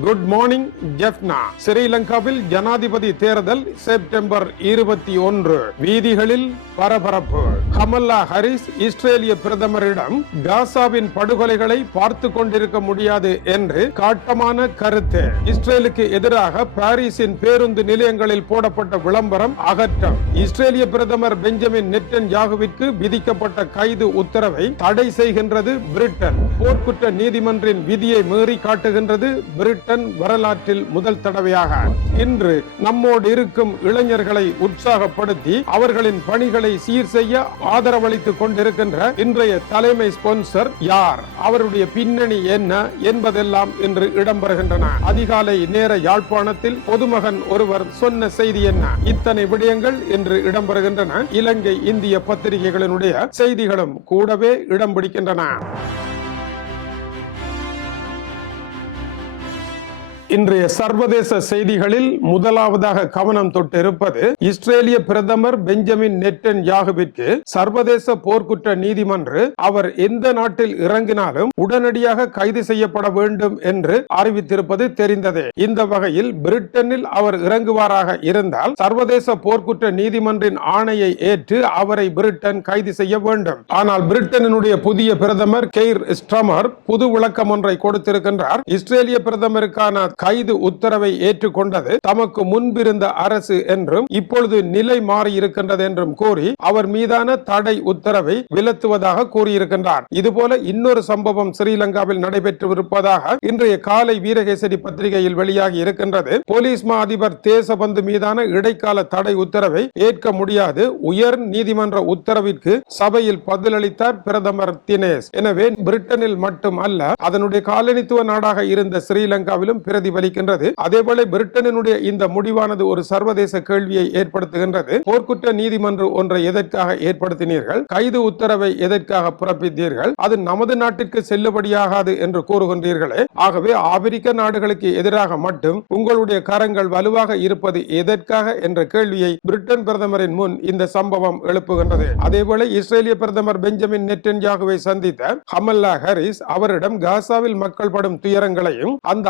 Good morning Jaffna ஸ்ரீலங்காவில் ஜனாதிபதி தேர்தல் செப்டம்பர் இருபத்தி ஒன்று வீதிகளில் பரபரப்பு கமல்லா ஹரிஸ் இஸ்ரேலிய பிரதமரிடம் காசாவின் படுகொலைகளை பார்த்து கொண்டிருக்க முடியாது என்று காட்டமான கருத்து இஸ்ரேலுக்கு எதிராக பாரிஸின் பேருந்து நிலையங்களில் போடப்பட்ட விளம்பரம் அகற்றம் இஸ்ரேலிய பிரதமர் பெஞ்சமின் நெட்டன் யாகுவிற்கு விதிக்கப்பட்ட கைது உத்தரவை தடை செய்கின்றது பிரிட்டன் போர்க்குற்ற நீதிமன்றின் விதியை மீறி காட்டுகின்றது பிரிட்டன் வரலாற்றில் முதல் தடவையாக இன்று நம்மோடு இருக்கும் இளைஞர்களை உற்சாகப்படுத்தி அவர்களின் பணிகளை சீர் செய்ய ஆதரவளித்துக் கொண்டிருக்கின்ற இன்றைய தலைமை ஸ்பான்சர் யார்? அவருடைய பின்னணி என்ன என்பதெல்லாம் இன்று இடம்பெறுகின்றன. அதிகாலை நேர யாழ்ப்பாணத்தில் பொதுமகன் ஒருவர் சொன்ன செய்தி என்ன? இத்தனை விடயங்கள் இன்று இடம்பெறுகின்றன. இலங்கை இந்திய பத்திரிகைகளினுடைய செய்திகளும் கூடவே இடம் பிடிக்கின்றன. இன்றைய சர்வதேச செய்திகளில் முதலாவதாக கவனம் தொட்டிருப்பது இஸ்ரேலிய பிரதமர் பெஞ்சமின் நெட்டன் யாகுவிற்கு சர்வதேச போர்க்குற்ற நீதிமன்று அவர் எந்த நாட்டில் இறங்கினாலும் உடனடியாக கைது செய்யப்பட வேண்டும் என்று அறிவித்திருப்பது தெரிந்ததே. இந்த வகையில் பிரிட்டனில் அவர் இறங்குவாராக இருந்தால் சர்வதேச போர்க்குற்ற நீதிமன்றின் ஆணையை ஏற்று அவரை பிரிட்டன் கைது செய்ய வேண்டும். ஆனால் பிரிட்டனினுடைய புதிய பிரதமர் கெய்ர் ஸ்ட்ரமர் புது விளக்கம் ஒன்றை கொடுத்திருக்கின்றார். இஸ்ரேலிய பிரதமருக்கான கைது உத்தரவை ஏற்றுக்கொண்டது தமக்கு முன்பிருந்த அரசு என்றும் இப்பொழுது நிலை மாறி இருக்கின்றது என்றும் கூறி அவர் மீதான தடை உத்தரவை விலத்துவதாக கூறியிருக்கின்றார். இதுபோல இன்னொரு சம்பவம் ஸ்ரீலங்காவில் நடைபெற்று இன்றைய காலை வீரகேசரி பத்திரிகையில் வெளியாகி இருக்கின்றது. போலீஸ் மா அதிபர் தேசபந்து மீதான இடைக்கால தடை உத்தரவை ஏற்க முடியாது. உயர் நீதிமன்ற உத்தரவிற்கு சபையில் பதிலளித்தார் பிரதமர் தினேஷ். எனவே பிரிட்டனில் மட்டும் அல்ல அதனுடைய காலனித்துவ நாடாக இருந்த ஸ்ரீலங்காவிலும் பிரதி பிரதிபலிக்கின்றது. அதேபோல பிரிட்டனினுடைய இந்த முடிவானது ஒரு சர்வதேச கேள்வியை ஏற்படுத்துகின்றது. போர்க்குற்ற நீதிமன்றம் ஒன்றை எதற்காக ஏற்படுத்தினீர்கள்? கைது உத்தரவை எதற்காக பிறப்பித்தீர்கள்? அது நமது நாட்டிற்கு செல்லுபடியாகாது என்று கூறுகின்றீர்களே. ஆகவே ஆப்பிரிக்க நாடுகளுக்கு எதிராக மட்டும் உங்களுடைய கரங்கள் வலுவாக இருப்பது எதற்காக என்ற கேள்வியை பிரிட்டன் பிரதமரின் முன் இந்த சம்பவம் எழுப்புகின்றது. அதேபோல இஸ்ரேலிய பிரதமர் பெஞ்சமின் நெட்டன்யாகுவை சந்தித்த ஹமல்லா ஹரிஸ் அவரிடம் காசாவில் மக்கள் படும் துயரங்களையும் அந்த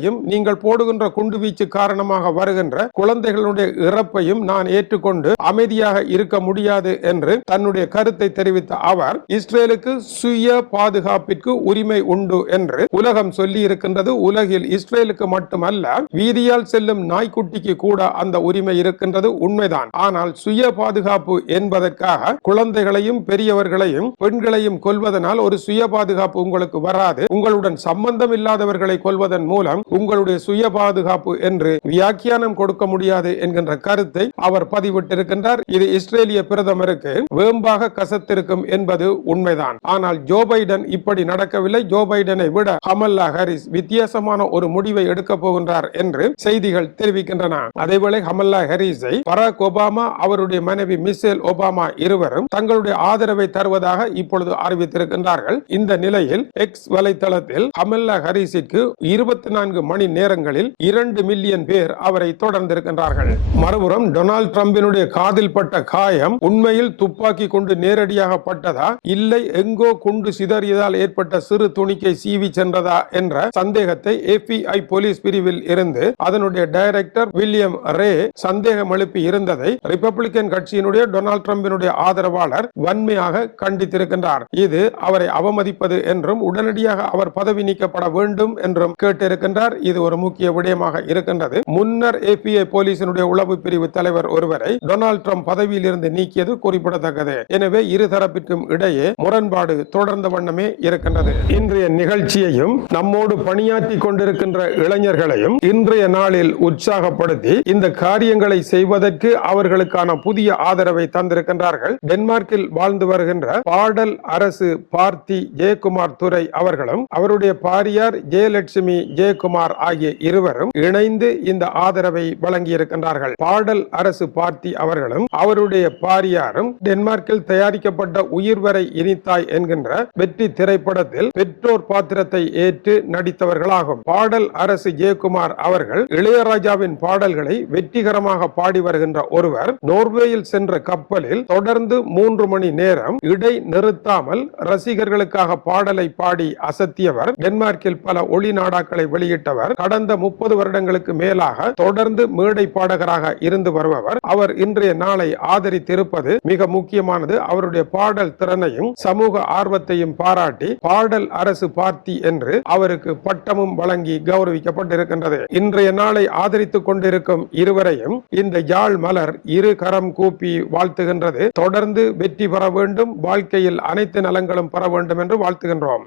அவலங்களையும் நீங்கள் போடுகின்ற குண்டுவீச்சு காரணமாக வருகின்ற குழந்தைகளுடைய இறப்பையும் நான் ஏற்றுக்கொண்டு அமைதியாக இருக்க முடியாது என்று தன்னுடைய கருத்தை தெரிவித்த அவர் இஸ்ரேலுக்கு சுய பாதுகாப்பிற்கு உரிமை உண்டு என்று உலகம் சொல்லி இருக்கின்றது உலகில் இஸ்ரேலுக்கு மட்டுமல்ல வீதியால் செல்லும் நாய்க்குட்டிக்கு கூட அந்த உரிமை இருக்கின்றது. உண்மைதான். ஆனால் சுய பாதுகாப்பு என்பதற்காக குழந்தைகளையும் பெரியவர்களையும் பெண்களையும் கொல்வதனால் ஒரு சுய பாதுகாப்பு உங்களுக்கு வராது. உங்களுடன் சம்பந்தம் இல்லாதவர்களை கொல்வதன் மூலம் உங்களுடைய சுய பாதுகாப்பு என்று வியாக்கியானம் கொடுக்க முடியாது என்கின்ற கருத்தை அவர் பதிவிட்டிருக்கின்றார். இது இஸ்ரேலிய பிரதமருக்கு வேம்பாக கசத்திருக்கும் என்பது உண்மைதான். ஆனால் ஜோ பைடன் இப்படி நடக்கவில்லை. ஜோ பைடனை விட கமல்லா ஹாரிஸ் வித்தியாசமான ஒரு முடிவை எடுக்க போகின்றார் என்று செய்திகள் தெரிவிக்கின்றன. அதேவேளை கமல்லா ஹாரிஸை பராக் ஒபாமா அவருடைய மனைவி மிசேல் ஒபாமா இருவரும் தங்களுடைய ஆதரவை தருவதாக இப்பொழுது அறிவித்திருக்கின்றார்கள். இந்த நிலையில் எக்ஸ் வலைத்தளத்தில் கமல்லா ஹாரிஸிற்கு இருபத்தி நான்கு நான்கு மணி நேரங்களில் இரண்டு மில்லியன் பேர் அவரை தொடர்ந்திருக்கின்றார்கள். மறுபுறம் டொனால்டு டிரம்பினுடைய காதில் பட்ட காயம் உண்மையில் துப்பாக்கி கொண்டு நேரடியாக பட்டதா? இல்லை எங்கோ குண்டு சிதறியதால் ஏற்பட்ட சிறு துணிக்கை சீவி சென்றதா என்ற சந்தேகத்தை எஃபிஐ போலீஸ் பிரிவில் இருந்து அதனுடைய டைரக்டர் வில்லியம் ரே சந்தேகம் எழுப்பி இருந்ததை ரிப்பப்ளிகன் கட்சியினுடைய டொனால்டு டிரம்பினுடைய ஆதரவாளர் வன்மையாக கண்டித்திருக்கின்றார். இது அவரை அவமதிப்பது என்றும் உடனடியாக அவர் பதவி நீக்கப்பட வேண்டும் என்றும் கேட்டிருக்கின்றார். இது ஒரு முக்கிய விடயமாக இருக்கின்றது. முன்னர் ஏபிஐ போலீசினுடைய உளவு பிரிவு தலைவர் ஒருவரை டொனால்டு ட்ரம்ப் பதவியில் இருந்து நீக்கியது குறிப்பிடத்தக்கது. எனவே இரு தரப்பிற்கும் இடையே முரண்பாடு தொடர்ந்த வண்ணமே இருக்கின்றது. இன்றைய நிகழ்ச்சியையும் நம்மோடு பணியாற்றி கொண்டிருக்கின்ற இளைஞர்களையும் இன்றைய நாளில் உற்சாகப்படுத்தி இந்த காரியங்களை செய்வதற்கு அவர்களுக்கான புதிய ஆதரவை தந்திருக்கின்றார்கள். டென்மார்க்கில் வாழ்ந்து வருகின்ற பாடல் அரசு பார்த்தி ஜெயக்குமார் துரை அவர்களும் அவருடைய பாரியார் ஜெயலட்சுமி ஜெயக்குமார் ஜெயக்குமார் ஆகிய இருவரும் இணைந்து இந்த ஆதரவை வழங்கியிருக்கின்றார்கள். பாடல் அரசு பார்த்தி அவர்களும் அவருடைய பாரியாரும் டென்மார்க்கில் தயாரிக்கப்பட்ட உயிர்வரை இனித்தாய் என்கின்ற வெற்றி திரைப்படத்தில் பெற்றோர் பாத்திரத்தை ஏற்று நடித்தவர்களாகும். பாடல் அரசு ஜெயக்குமார் அவர்கள் இளையராஜாவின் பாடல்களை வெற்றிகரமாக பாடி வருகின்ற ஒருவர் நோர்வேயில் சென்ற கப்பலில் தொடர்ந்து மூன்று மணி நேரம் இடை நிறுத்தாமல் ரசிகர்களுக்காக பாடலை பாடி அசத்தியவர். டென்மார்க்கில் பல ஒளி நாடாக்களை வெளியிட்ட பெற்றவர் கடந்த முப்பது வருடங்களுக்கு மேலாக தொடர்ந்து மேடை பாடகராக இருந்து வருபவர். அவர் இன்றைய நாளை ஆதரித்திருப்பது மிக முக்கியமானது. அவருடைய பாடல் திறனையும் சமூக ஆர்வத்தையும் பாராட்டி பாடல் அரசு பார்த்தி என்று அவருக்கு பட்டமும் வழங்கி கௌரவிக்கப்பட்டிருக்கின்றது. இன்றைய நாளை ஆதரித்துக் கொண்டிருக்கும் இருவரையும் இந்த யாழ் மலர் இரு கரம் கூப்பி வாழ்த்துகின்றது. தொடர்ந்து வெற்றி பெற வேண்டும். வாழ்க்கையில் அனைத்து நலங்களும் பெற வேண்டும் என்று வாழ்த்துகின்றோம்.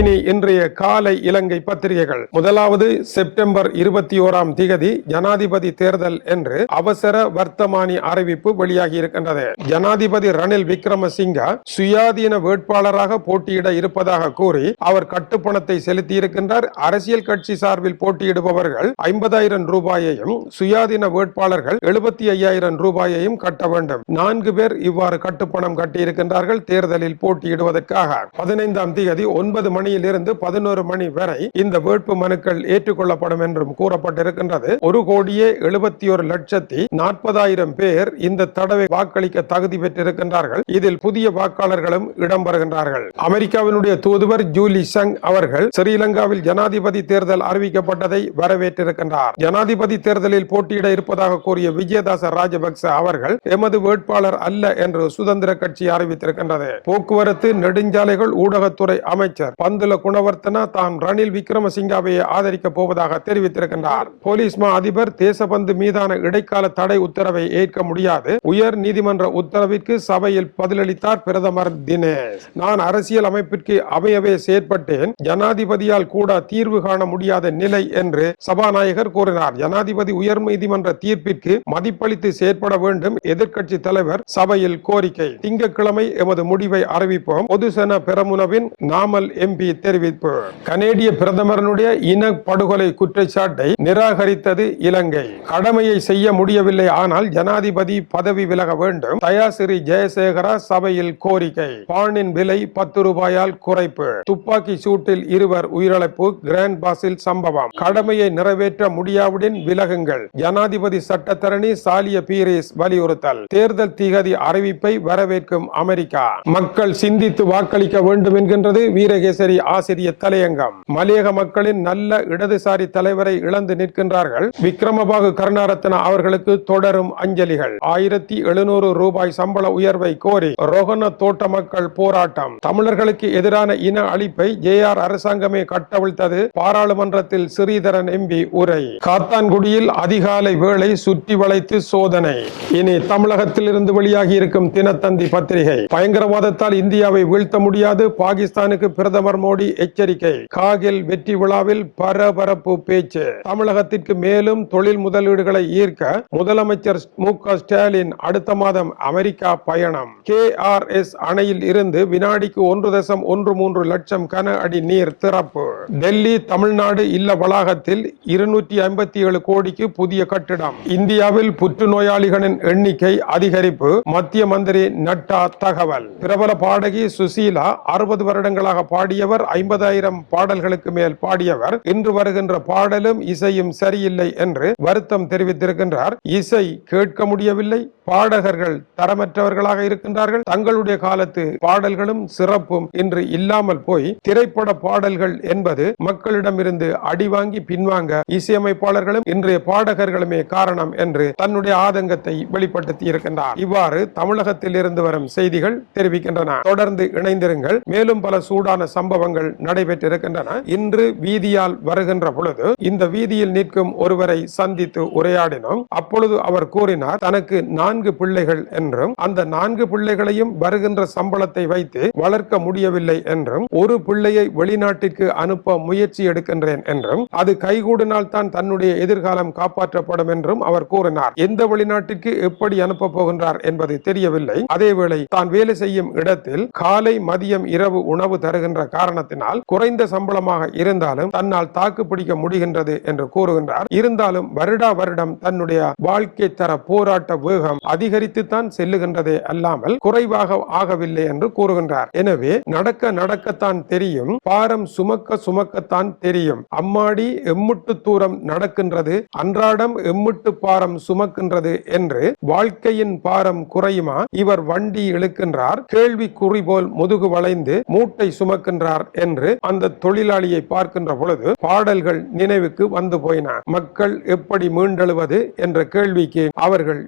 இனி இன்றைய காலை இலங்கை பத்திரிகைகள். முதலாவது செப்டம்பர் இருபத்தி ஓராம் திகதி ஜனாதிபதி தேர்தல் என்று அவசர வர்த்தமானி அறிவிப்பு வெளியாகி இருக்கின்றது. ஜனாதிபதி ரணில் விக்ரமசிங்க சுயாதீன வேட்பாளராக போட்டியிட இருப்பதாக கூறி அவர் கட்டுப்பணத்தை செலுத்தி இருக்கின்றார் அரசியல் கட்சி சார்பில் போட்டியிடுபவர்கள் ஐம்பதாயிரம் ரூபாயையும் சுயாதீன வேட்பாளர்கள் எழுபத்தி ஐயாயிரம் ரூபாயையும் கட்ட வேண்டும். நான்கு பேர் இவ்வாறு கட்டுப்பணம் கட்டியிருக்கின்றார்கள் தேர்தலில் போட்டியிடுவதற்காக. பதினைந்தாம் தேதி ஒன்பது மணி மணியிலிருந்து பதினோரு மணி வரை இந்த வேட்பு மனுக்கள் ஏற்றுக்கொள்ளப்படும் என்றும் கூறப்பட்டிருக்கின்றது. ஒரு கோடியே எழுபத்தி ஒரு லட்சத்தி நாற்பதாயிரம் பேர் இந்த தடவை வாக்களிக்க தகுதி பெற்றிருக்கின்றார்கள். இதில் புதிய வாக்காளர்களும் இடம்பெறுகின்றார்கள். அமெரிக்காவினுடைய தூதுவர் ஜூலி சங் அவர்கள் ஸ்ரீலங்காவில் ஜனாதிபதி தேர்தல் அறிவிக்கப்பட்டதை வரவேற்றிருக்கின்றார். ஜனாதிபதி தேர்தலில் போட்டியிட இருப்பதாக கூறிய விஜயதாச ராஜபக்ச அவர்கள் எமது வேட்பாளர் அல்ல என்று சுதந்திர கட்சி அறிவித்திருக்கின்றது. போக்குவரத்து நெடுஞ்சாலைகள் ஊடகத்துறை அமைச்சர் பந்துல குணவர்த்தன தாம் ரணில் விக்ரமசிங்காவை ஆதரிக்கப் போவதாக தெரிவித்திருக்கின்றார். போலீஸ் மா அதிபர் தேசபந்து மீதான இடைக்கால தடை உத்தரவை ஏற்க முடியாது. உயர் நீதிமன்ற உத்தரவிற்கு சபையில் பதிலளித்தார் பிரதமர் தினேஷ். நான் அரசியல் அமைப்பிற்கு அமையவே செயற்பட்டேன். ஜனாதிபதியால் கூட தீர்வு காண முடியாத நிலை என்று சபாநாயகர் கூறினார். ஜனாதிபதி உயர் நீதிமன்ற தீர்ப்பிற்கு மதிப்பளித்து செயற்பட வேண்டும் எதிர்க்கட்சி தலைவர் சபையில் கோரிக்கை. திங்கட்கிழமை எமது முடிவை அறிவிப்போம். பொதுசன பெரமுனவின் நாமல் எம்பி தெரிவிப்பு. கனேடிய பிரதமரனுடைய இன படுகொலை குற்றச்சாட்டை நிராகரித்தது இலங்கை. கடமையை செய்ய முடியவில்லை ஆனால் ஜனாதிபதி பதவி விலக வேண்டும் தயாசிறி ஜெயசேகரா சபையில் கோரிக்கை. பானின் விலை பத்து ரூபாயால் குறைப்பு. துப்பாக்கி சூட்டில் இருவர் உயிரிழப்பு கிராண்ட் பாஸில் சம்பவம். கடமையை நிறைவேற்ற முடியாவிடன் விலகுங்கள். ஜனாதிபதி சட்டத்தரணி சாலிய பீரிஸ் வலியுறுத்தல். தேர்தல் திகதி அறிவிப்பை வரவேற்கும் அமெரிக்கா. மக்கள் சிந்தித்து வாக்களிக்க வேண்டும் என்கின்றது வீரகேசரி ஆசிரிய தலையங்கம். மலையக மக்களின் நல்ல இடதுசாரி தலைவரை இழந்து நிற்கின்றார்கள். விக்ரமபாகு கருணாரத்ன அவர்களுக்கு தொடரும் அஞ்சலிகள். ஆயிரத்தி எழுநூறு ரூபாய் சம்பள உயர்வை கோரி ரோகண தோட்ட மக்கள் போராட்டம். தமிழர்களுக்கு எதிரான இன அழிப்பை ஜேஆர் அரசாங்கமே கட்டவிழ்த்தது. பாராளுமன்றத்தில் ஸ்ரீதரன் எம்பி உரை. காத்தான்குடியில் அதிகாலை வேளை சுற்றி வளைத்து சோதனை. இனி தமிழகத்திலிருந்து வெளியாகி இருக்கும் தினத்தந்தி பத்திரிகை. பயங்கரவாதத்தால் இந்தியாவை வீழ்த்த முடியாது. பாகிஸ்தானுக்கு பிரதமர் மோடி எச்சரிக்கை. காகில் வெற்றி விழாவில் பரபரப்பு பேச்சு. தமிழகத்திற்கு மேலும் தொழில் முதலீடுகளை ஈர்க்க முதலமைச்சர் மு க ஸ்டாலின் அடுத்த மாதம் அமெரிக்கா பயணம். கே ஆர் எஸ் அணையில் இருந்து வினாடிக்கு ஒன்று தசம் ஒன்று மூன்று லட்சம் கன அடி நீர் திறப்பு. டெல்லி தமிழ்நாடு இல்ல வளாகத்தில் இருநூற்றி ஐம்பத்தி ஏழு கோடிக்கு புதிய கட்டிடம். இந்தியாவில் புற்றுநோயாளிகளின் எண்ணிக்கை அதிகரிப்பு. மத்திய மந்திரி நட்டா தகவல். பிரபல பாடகி சுசீலா அறுபது வருடங்களாக பாடியவர் ஐம்பதாயிரம் பாடல்களுக்கு மேல் பாடியவர். இன்று வருகின்ற பாடலும் இசையும் சரியில்லை என்று வருத்தம் தெரிவித்திருக்கின்றார். இசை கேட்க முடியவில்லை. பாடகர்கள் தரமற்றவர்களாக இருக்கின்றார்கள். தங்களுடைய காலத்து பாடல்களும் சிறப்பும் இன்று இல்லாமல் போய் திரைப்பட பாடல்கள் என்பது மக்களிடமிருந்து அடிவாங்கி பின்வாங்க இசையமைப்பாளர்களும் இன்றைய பாடகர்களுமே காரணம் என்று தன்னுடைய ஆதங்கத்தை வெளிப்படுத்தி இருக்கின்றார். இவ்வாறு தமிழகத்தில் இருந்து வரும் செய்திகள் தெரிவிக்கின்றன. தொடர்ந்து இணைந்திருங்கள். மேலும் பல சூடான சம்பவங்கள் நடைபெற்றிருக்கின்றன. இன்று வீதியால் வருகின்ற பொழுது இந்த வீதியில் நிற்கும் ஒருவரை சந்தித்து உரையாடினோம். அப்பொழுது அவர் கூறினார் தனக்கு நான் நான்கு பிள்ளைகள் என்றும் அந்த நான்கு பிள்ளைகளையும் வருகின்ற சம்பளத்தை வைத்து வளர்க்க முடியவில்லை என்றும் ஒரு பிள்ளையை வெளிநாட்டிற்கு அனுப்ப முயற்சி எடுக்கின்றேன் என்றும் அது கைகூடினால் தான் தன்னுடைய எதிர்காலம் காப்பாற்றப்படும் என்றும் அவர் கூறினார். எந்த வெளிநாட்டிற்கு எப்படி அனுப்ப போகின்றார் என்பது தெரியவில்லை. அதேவேளை தான் வேலை செய்யும் இடத்தில் காலை மதியம் இரவு உணவு தருகின்ற காரணத்தினால் குறைந்த சம்பளமாக இருந்தாலும் தன்னால் தாக்கு பிடிக்க முடிகின்றது என்று கூறுகின்றார். இருந்தாலும் வருடா வருடம் தன்னுடைய வாழ்க்கை தர போராட்ட வேகம் அதிகரித்துத்தான் செல்லுகின்றதே அல்லாமல் குறைவாக ஆகவில்லை என்று கூறுகின்றார். எனவே நடக்க நடக்கத்தான் தெரியும் பாரம் சுமக்க சுமக்கத்தான் தெரியும். அம்மாடி எம்முட்டு தூரம் நடக்கின்றது அன்றாடம் எம்முட்டு பாரம் சுமக்கின்றது என்று வாழ்க்கையின் பாரம் குறையுமா? இவர் வண்டி இழுக்கின்றார் கேள்வி குறி போல் முதுகு வளைந்து மூட்டை சுமக்கின்றார் என்று அந்த தொழிலாளியை பார்க்கின்ற பொழுது பாடல்கள் நினைவுக்கு வந்து போயின. மக்கள் எப்படி மீண்டெழுவது என்ற கேள்விக்கு அவர்கள்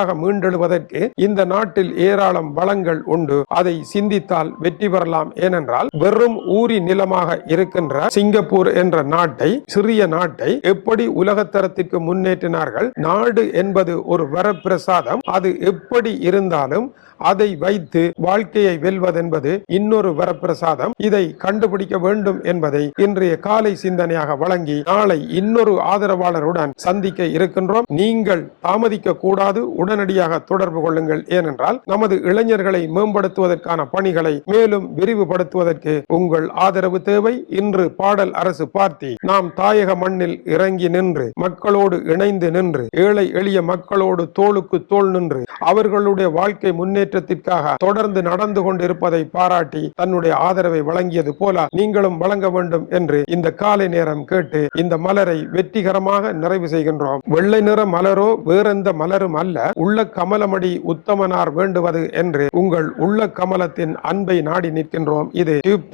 ஜுனிக்காக மீண்டெழுவதற்கு இந்த நாட்டில் ஏராளம் வளங்கள் உண்டு. அதை சிந்தித்தால் வெற்றி பெறலாம். ஏனென்றால் வெறும் ஊரி நிலமாக இருக்கின்ற சிங்கப்பூர் என்ற நாட்டை சிறிய நாட்டை எப்படி உலகத்தரத்திற்கு முன்னேற்றினார்கள்? நாடு என்பது ஒரு வரப்பிரசாதம். அது எப்படி இருந்தாலும் அதை வைத்து வாழ்க்கையை வெல்வதென்பது இன்னொரு வரப்பிரசாதம். இதை கண்டுபிடிக்க வேண்டும் என்பதை இன்றைய காலை சிந்தனையாக வழங்கி நாளை இன்னொரு ஆதரவாளருடன் சந்திக்க இருக்கின்றோம். நீங்கள் தாமதிக்க கூடாது. உடனடியாக தொடர்பு கொள்ளுங்கள். ஏனென்றால் நமது இளைஞர்களை மேம்படுத்துவதற்கான பணிகளை மேலும் விரிவுபடுத்துவதற்கு உங்கள் ஆதரவு தேவை. இன்று பாடல் அரசு பார்த்தி. நாம் தாயக மண்ணில் இறங்கி நின்று மக்களோடு இணைந்து நின்று ஏழை எளிய மக்களோடு தோளுக்கு தோள் நின்று அவர்களுடைய வாழ்க்கை முன்னேற்றத்திற்காக தொடர்ந்து நடந்து கொண்டிருப்பதை பாராட்டி தன்னுடைய ஆதரவை வழங்கியது போல நீங்களும் வழங்க வேண்டும் என்று இந்த காலை நேரம் கேட்டு இந்த மலரை வெற்றிகரமாக நிறைவு செய்கின்றோம். வெள்ளை நிற மலரோ வேறெந்த மலரும் அல்ல. உள்ள கமலமடி உத்தமனார் வேண்டுவது என்று உங்கள் உள்ள கமலத்தின் அன்பை நாடி நிற்கின்றோம். இது டியூப்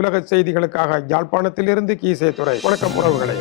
உலக செய்திகளுக்காக யாழ்ப்பாணத்திலிருந்து கீசே துறை வணக்கம் உறவுகளே.